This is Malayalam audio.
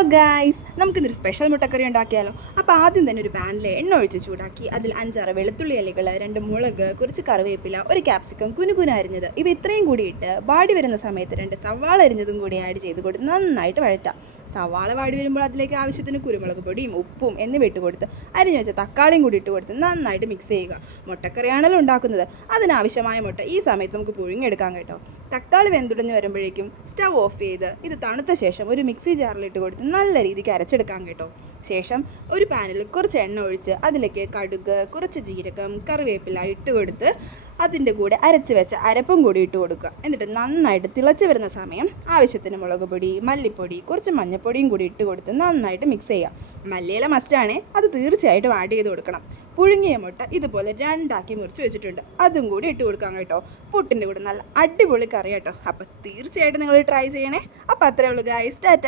ഹലോ ഗായ്സ്, നമുക്കിന്നൊരു സ്പെഷ്യൽ മുട്ടക്കറി ഉണ്ടാക്കിയാലോ. അപ്പോൾ ആദ്യം തന്നെ ഒരു പാനിൽ എണ്ണ ഒഴിച്ച് ചൂടാക്കി അതിൽ 5-6 വെളുത്തുള്ളി ഇലകൾ, 2 മുളക്, കുറച്ച് കറിവേപ്പില, ഒരു ക്യാപ്സിക്കം കുനുകുന അരിഞ്ഞത് ഇവ ഇത്രയും കൂടി ഇട്ട് വാടി വരുന്ന സമയത്ത് 2 സവാള അരിഞ്ഞതും കൂടി ആഡ് ചെയ്ത് കൊടുത്ത് നന്നായിട്ട് വഴറ്റാം. സവാള വാടി വരുമ്പോൾ അതിലേക്ക് ആവശ്യത്തിന് കുരുമുളക് പൊടിയും ഉപ്പും എന്നിവ ഇട്ട് കൊടുത്ത് അരിഞ്ഞു വെച്ച തക്കാളിയും കൂടി ഇട്ട് കൊടുത്ത് നന്നായിട്ട് മിക്സ് ചെയ്യുക. മുട്ടക്കറിയാണല്ലോ ഉണ്ടാക്കുന്നത്, അതിനാവശ്യമായ മുട്ട ഈ സമയത്ത് നമുക്ക് പുഴുങ്ങിയെടുക്കാം കേട്ടോ. തക്കാളി വെന്തുടഞ്ഞ് വരുമ്പോഴേക്കും സ്റ്റവ് ഓഫ് ചെയ്ത് ഇത് തണുത്ത ശേഷം ഒരു മിക്സി ജാറിലിട്ട് കൊടുത്ത് നല്ല രീതിക്ക് അരച്ചെടുക്കാം കേട്ടോ. ശേഷം ഒരു പാനിൽ കുറച്ച് എണ്ണ ഒഴിച്ച് അതിലേക്ക് കടുക്, കുറച്ച് ജീരകം, കറിവേപ്പില ഇട്ട് കൊടുത്ത് അതിൻ്റെ കൂടെ അരച്ച് വെച്ച അരപ്പും കൂടി ഇട്ട് കൊടുക്കുക. എന്നിട്ട് നന്നായിട്ട് തിളച്ച് വരുന്ന സമയം ആവശ്യത്തിന് മുളക് പൊടി, മല്ലിപ്പൊടി, കുറച്ച് മഞ്ഞൾപ്പൊടിയും കൂടി ഇട്ട് കൊടുത്ത് നന്നായിട്ട് മിക്സ് ചെയ്യാം. മല്ലിയില മസ്റ്റാണ്, അത് തീർച്ചയായിട്ടും ആഡ് ചെയ്ത് കൊടുക്കണം. പുഴുങ്ങിയ മുട്ട ഇതുപോലെ 2 മുറിച്ച് വെച്ചിട്ടുണ്ട്, അതും കൂടി ഇട്ട് കൊടുക്കാം കേട്ടോ. പുട്ടിൻ്റെ കൂടെ നല്ല അടിപൊളി കറി കേട്ടോ. അപ്പോൾ തീർച്ചയായിട്ടും നിങ്ങൾ ട്രൈ ചെയ്യണേ. അപ്പോൾ അത്രേ ഉള്ളൂ ഗായ്സ്, ടാറ്റ.